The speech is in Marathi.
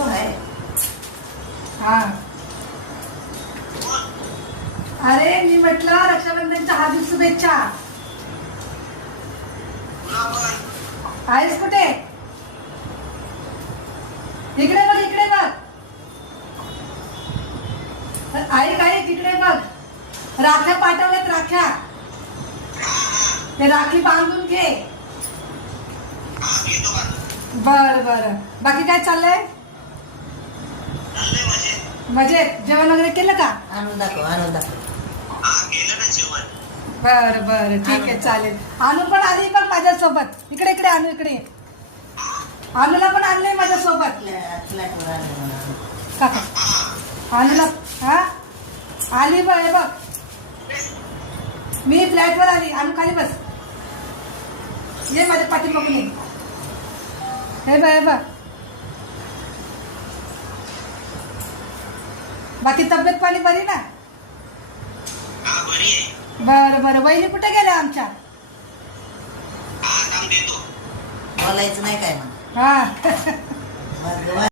तो है. हा. अरे मी म्हटलं रक्षाबंधनच्या हार्दिक शुभेच्छा. आहेस कुठे? इकडे बघ, इकडे बघ. ऐक ऐक, इकडे बघ. राख्या पाठवल्यात, राख्या. ते राखी बांधून घे. बर बर. बाकी काय चाललंय? मजेत. जेवण वगैरे केलं का? आणून दाखव, आणून दाखव. बर बर, ठीक आहे, चालेल. अनु पण आली बघ माझ्यासोबत. इकडे इकडे अनु, इकडे. अनुला पण आणलंय माझ्यासोबत. फ्लॅटवर आलं म्हणा. काका अनुला हा आली बघ, हे बघ. मी फ्लॅटवर आली. अनु खाली बस. ये माझ्या पाठी बघून ये. हे बघ, हे बघ. बाकी तब्येत पाणी बरी ना? बर बर. वहिनी कुठे गेल्या आमच्या? बोलायचं नाही काय मग. हा. मग